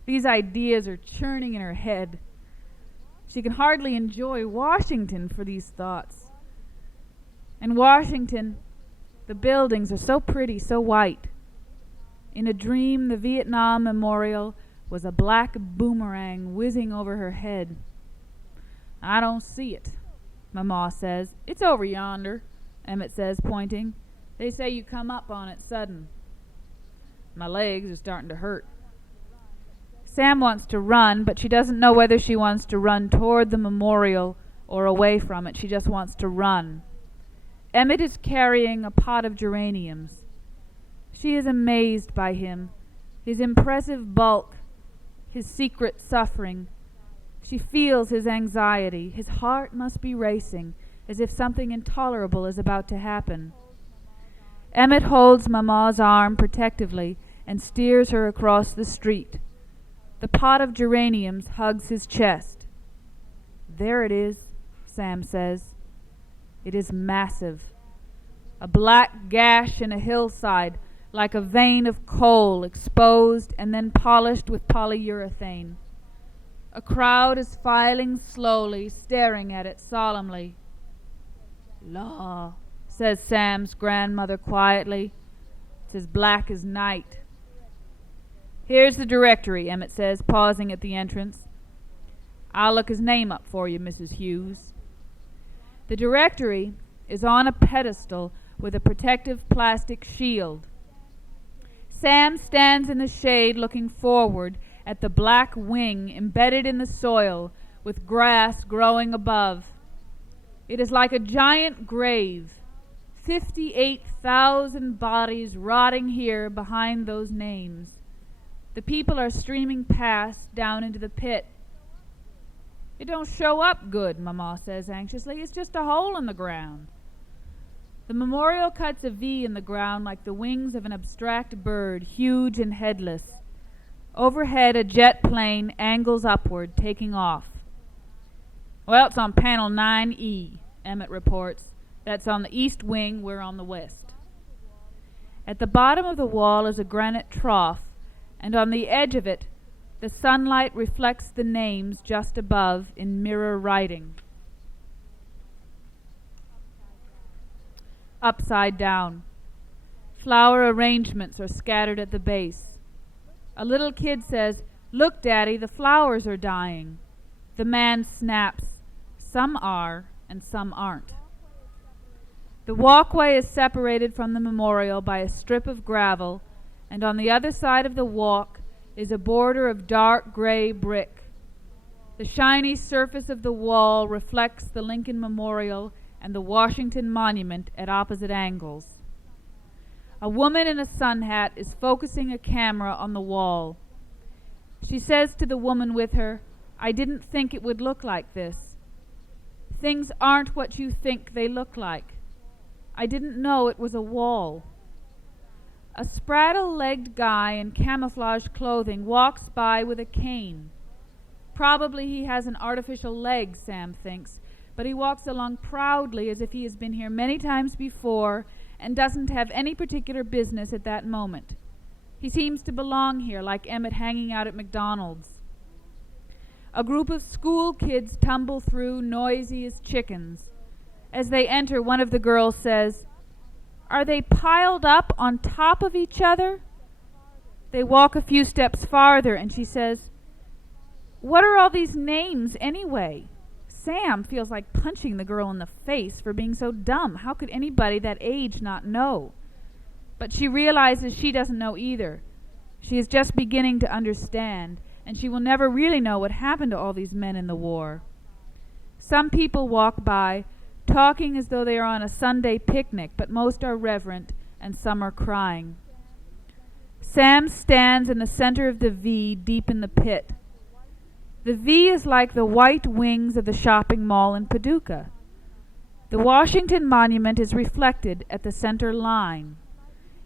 These ideas are churning in her head. She can hardly enjoy Washington for these thoughts. In Washington, the buildings are so pretty, so white. In a dream, the Vietnam Memorial was a black boomerang whizzing over her head. "I don't see it," Mama says. "It's over yonder," Emmett says, pointing. "They say you come up on it sudden." My legs are starting to hurt. Sam wants to run, but she doesn't know whether she wants to run toward the memorial or away from it. She just wants to run. Emmett is carrying a pot of geraniums. She is amazed by him, his impressive bulk, his secret suffering. She feels his anxiety. His heart must be racing, as if something intolerable is about to happen. Emmett holds Mama's arm protectively and steers her across the street. The pot of geraniums hugs his chest. "There it is," Sam says. It is massive. A black gash in a hillside, like a vein of coal exposed and then polished with polyurethane. A crowd is filing slowly, staring at it solemnly. "Law," says Sam's grandmother quietly. "It's as black as night." "Here's the directory," Emmett says, pausing at the entrance. "I'll look his name up for you, Mrs. Hughes." The directory is on a pedestal with a protective plastic shield. Sam stands in the shade looking forward at the black wing embedded in the soil with grass growing above. It is like a giant grave, 58,000 bodies rotting here behind those names. The people are streaming past down into the pit. "It don't show up good," Mama says anxiously. "It's just a hole in the ground." The memorial cuts a V in the ground like the wings of an abstract bird, huge and headless. Overhead, a jet plane angles upward, taking off. "Well, it's on panel 9E, Emmett reports. "That's on the east wing, we're on the west." At the bottom of the wall is a granite trough, and on the edge of it, the sunlight reflects the names just above in mirror writing. Upside down. Flower arrangements are scattered at the base. A little kid says, "Look, Daddy, the flowers are dying." The man snaps, "Some are, and some aren't." The walkway is separated from the memorial by a strip of gravel, and on the other side of the walk is a border of dark gray brick. The shiny surface of the wall reflects the Lincoln Memorial and the Washington Monument at opposite angles. A woman in a sun hat is focusing a camera on the wall. She says to the woman with her, "I didn't think it would look like this. Things aren't what you think they look like. I didn't know it was a wall." A spraddle-legged guy in camouflage clothing walks by with a cane. Probably he has an artificial leg, Sam thinks, but he walks along proudly as if he has been here many times before and doesn't have any particular business at that moment. He seems to belong here, like Emmett hanging out at McDonald's. A group of school kids tumble through, noisy as chickens. As they enter, one of the girls says, "Are they piled up on top of each other?" They walk a few steps farther, and she says, "What are all these names anyway?" Sam feels like punching the girl in the face for being so dumb. How could anybody that age not know? But she realizes she doesn't know either. She is just beginning to understand, and she will never really know what happened to all these men in the war. Some people walk by, talking as though they are on a Sunday picnic, but most are reverent, and some are crying. Sam stands in the center of the V, deep in the pit. The V is like the white wings of the shopping mall in Paducah. The Washington Monument is reflected at the center line.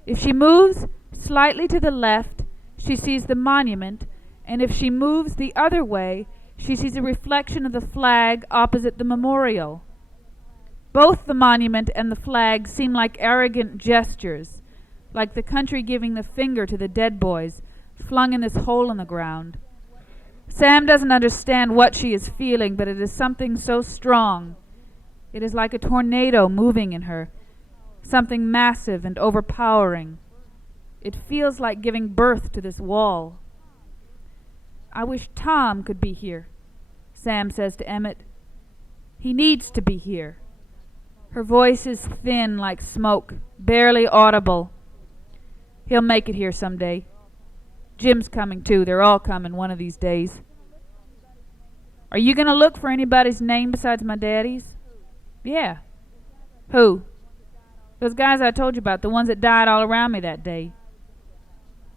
If she moves slightly to the left, she sees the monument, and if she moves the other way, she sees a reflection of the flag opposite the memorial. Both the monument and the flag seem like arrogant gestures, like the country giving the finger to the dead boys flung in this hole in the ground. Sam doesn't understand what she is feeling, but it is something so strong. It is like a tornado moving in her, something massive and overpowering. It feels like giving birth to this wall. "I wish Tom could be here," Sam says to Emmett. "He needs to be here." Her voice is thin like smoke, barely audible. "He'll make it here someday. Jim's coming too. They're all coming one of these days." "Are you going to look for anybody's name besides my daddy's?" "Yeah." "Who?" "Those guys I told you about, the ones that died all around me that day."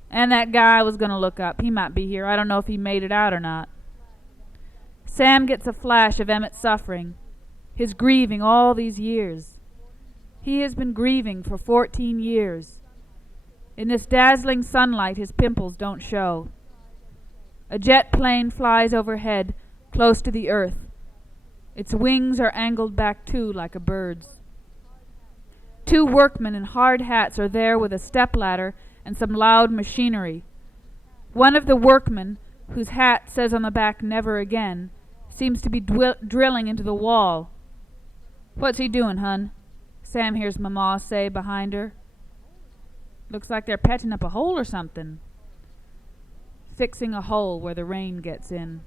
"And that guy I was going to look up. He might be here. I don't know if he made it out or not." Sam gets a flash of Emmett's suffering, his grieving all these years. He has been grieving for 14 years. In this dazzling sunlight, his pimples don't show. A jet plane flies overhead, close to the earth. Its wings are angled back too, like a bird's. 2 workmen in hard hats are there with a stepladder and some loud machinery. One of the workmen, whose hat says on the back "Never Again," seems to be drilling into the wall. "What's he doing, hun?" Sam hears Mama say behind her. "Looks like they're patching up a hole or something." "Fixing a hole where the rain gets in."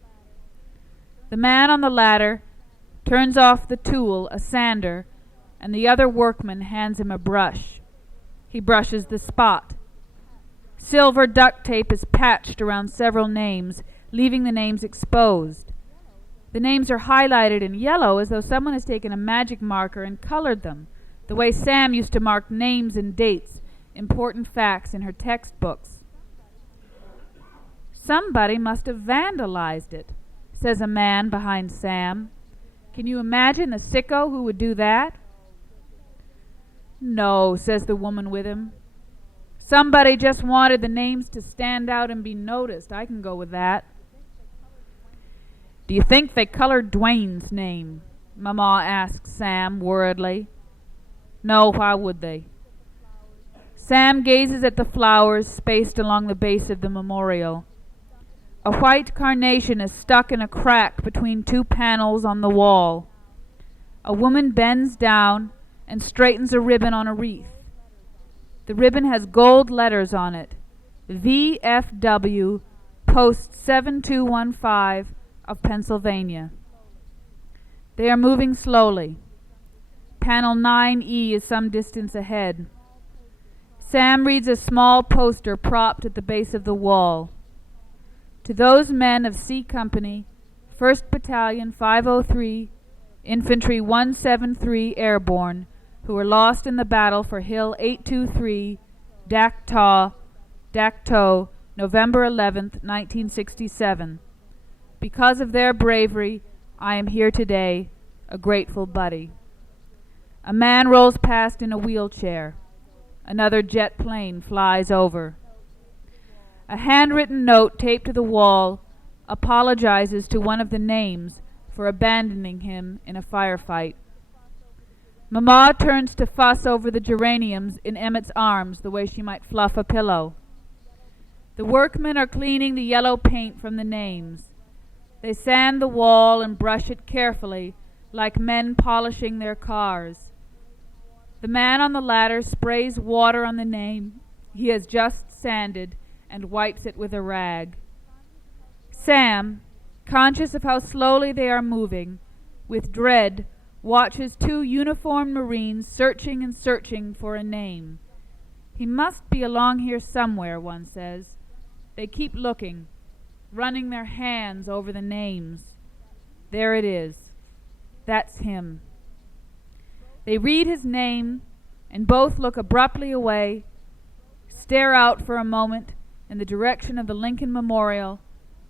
The man on the ladder turns off the tool, a sander, and the other workman hands him a brush. He brushes the spot. Silver duct tape is patched around several names, leaving the names exposed. The names are highlighted in yellow as though someone has taken a magic marker and colored them, the way Sam used to mark names and dates, important facts in her textbooks. "Somebody must have vandalized it," says a man behind Sam. "Can you imagine the sicko who would do that?" "No," says the woman with him. "Somebody just wanted the names to stand out and be noticed. I can go with that." "Do you think they colored Dwayne's name?" Mama asks Sam worriedly. "No, why would they?" Sam gazes at the flowers spaced along the base of the memorial. A white carnation is stuck in a crack between 2 panels on the wall. A woman bends down and straightens a ribbon on a wreath. The ribbon has gold letters on it. VFW, Post 7215 of Pennsylvania. They are moving slowly. Panel 9E is some distance ahead. Sam reads a small poster propped at the base of the wall. "To those men of C Company, 1st Battalion 503, Infantry 173 Airborne, who were lost in the battle for Hill 823, Dacto, November 11th, 1967. Because of their bravery, I am here today, a grateful buddy." A man rolls past in a wheelchair. Another jet plane flies over. A handwritten note taped to the wall apologizes to one of the names for abandoning him in a firefight. Mama turns to fuss over the geraniums in Emmett's arms the way she might fluff a pillow. The workmen are cleaning the yellow paint from the names. They sand the wall and brush it carefully, like men polishing their cars. The man on the ladder sprays water on the name he has just sanded and wipes it with a rag. Sam, conscious of how slowly they are moving, with dread, watches two uniformed Marines searching and searching for a name. He must be along here somewhere, one says. They keep looking, running their hands over the names. There it is. That's him. They read his name, and both look abruptly away, stare out for a moment in the direction of the Lincoln Memorial,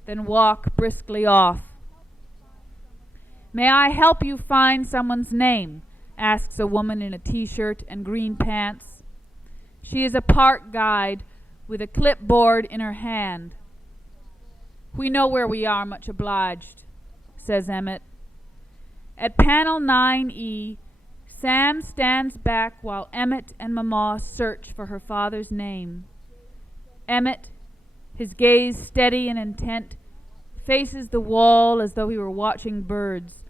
then walk briskly off. "May I help you find someone's name?" asks a woman in a t-shirt and green pants. She is a park guide with a clipboard in her hand. "We know where we are, much obliged," says Emmett. At panel 9E, Sam stands back while Emmett and Mama search for her father's name. Emmett, his gaze steady and intent, faces the wall as though he were watching birds,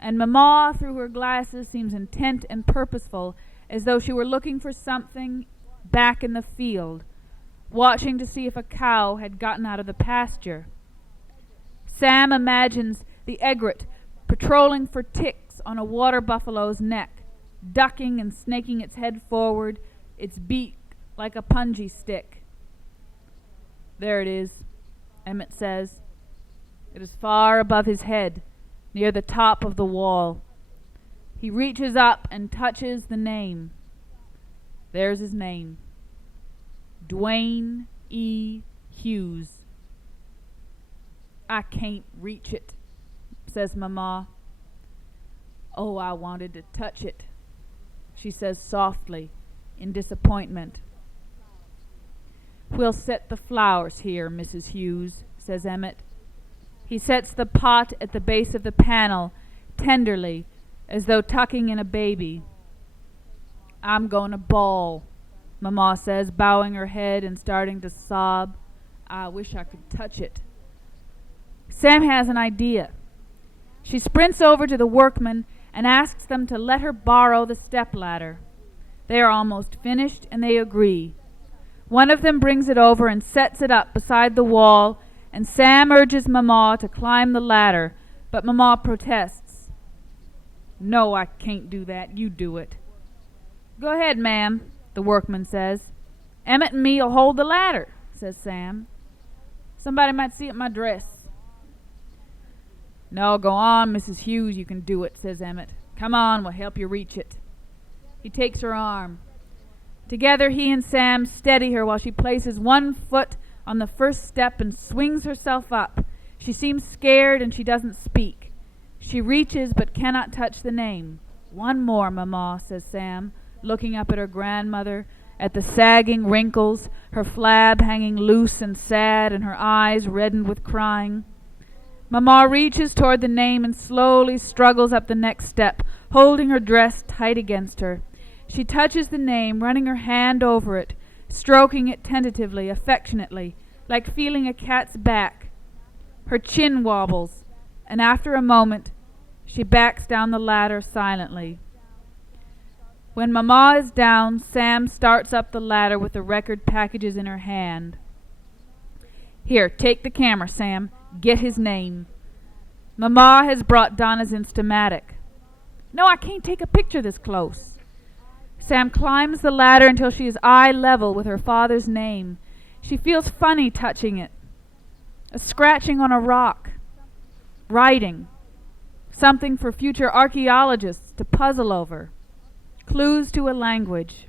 and Mama, through her glasses, seems intent and purposeful, as though she were looking for something back in the field, watching to see if a cow had gotten out of the pasture. Sam imagines the egret patrolling for ticks on a water buffalo's neck, ducking and snaking its head forward, its beak like a punji stick. "There it is," Emmett says. It is far above his head, near the top of the wall. He reaches up and touches the name. There's his name. Dwayne E. Hughes. "I can't reach it," says Mama. "Oh, I wanted to touch it," she says softly, in disappointment. "We'll set the flowers here, Mrs. Hughes," says Emmett. He sets the pot at the base of the panel, tenderly, as though tucking in a baby. "I'm going to bawl," Mama says, bowing her head and starting to sob. "I wish I could touch it." Sam has an idea. She sprints over to the workmen and asks them to let her borrow the stepladder. They are almost finished, and they agree. One of them brings it over and sets it up beside the wall, and Sam urges Mama to climb the ladder, but Mama protests. "No, I can't do that. You do it." "Go ahead, ma'am," the workman says. "Emmett and me'll hold the ladder," says Sam. "Somebody might see it in my dress." "No, go on, Mrs. Hughes, you can do it," says Emmett. "Come on, we'll help you reach it." He takes her arm. Together he and Sam steady her while she places one foot on the first step and swings herself up. She seems scared and she doesn't speak. She reaches but cannot touch the name. "One more, Mama," says Sam, looking up at her grandmother, at the sagging wrinkles, her flab hanging loose and sad, and her eyes reddened with crying. Mama reaches toward the name and slowly struggles up the next step, holding her dress tight against her. She touches the name, running her hand over it, stroking it tentatively, affectionately, like feeling a cat's back. Her chin wobbles, and after a moment, she backs down the ladder silently. When Mama is down, Sam starts up the ladder with the record packages in her hand. "Here, take the camera, Sam. Get his name." Mama has brought Donna's Instamatic. "No, I can't take a picture this close." Sam climbs the ladder until she is eye level with her father's name. She feels funny touching it. A scratching on a rock. Writing. Something for future archaeologists to puzzle over. Clues to a language.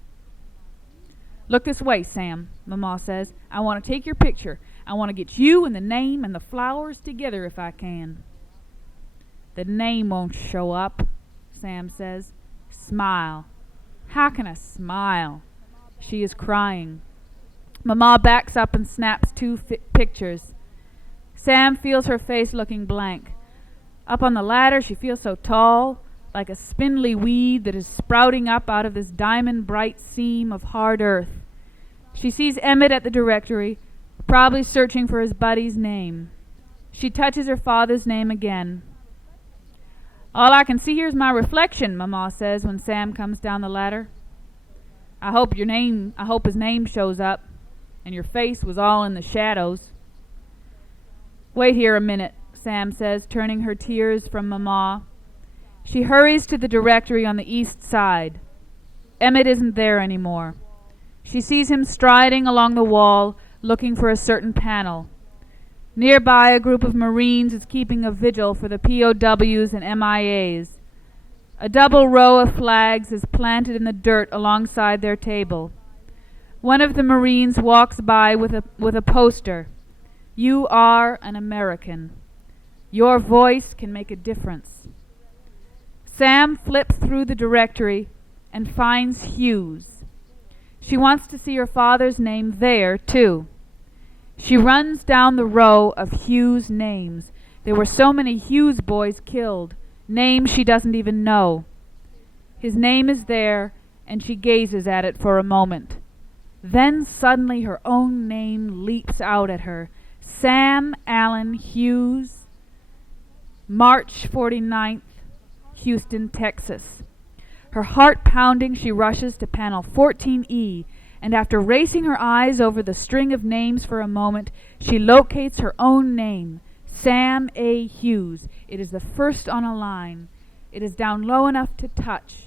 "Look this way, Sam," Mama says. "I want to take your picture. I want to get you and the name and the flowers together if I can." "The name won't show up," Sam says. "Smile." "How can I smile?" She is crying. Mama backs up and snaps two pictures. Sam feels her face looking blank. Up on the ladder, she feels so tall, like a spindly weed that is sprouting up out of this diamond-bright seam of hard earth. She sees Emmett at the directory, probably searching for his buddy's name. She touches her father's name again. "All I can see here is my reflection," Mama says when Sam comes down the ladder. I hope his name shows up, and your face was all in the shadows." "Wait here a minute," Sam says, turning her tears from Mama. She hurries to the directory on the east side. Emmett isn't there anymore. She sees him striding along the wall, looking for a certain panel. Nearby, a group of Marines is keeping a vigil for the POWs and MIAs. A double row of flags is planted in the dirt alongside their table. One of the Marines walks by with a poster. "You are an American. Your voice can make a difference." Sam flips through the directory and finds Hughes. She wants to see her father's name there, too. She runs down the row of Hughes' names. There were so many Hughes boys killed, names she doesn't even know. His name is there, and she gazes at it for a moment. Then suddenly her own name leaps out at her. Sam Allen Hughes, March 49th, Houston, Texas. Her heart pounding, she rushes to panel 14E, and after racing her eyes over the string of names for a moment, she locates her own name, Sam A. Hughes. It is the first on a line. It is down low enough to touch.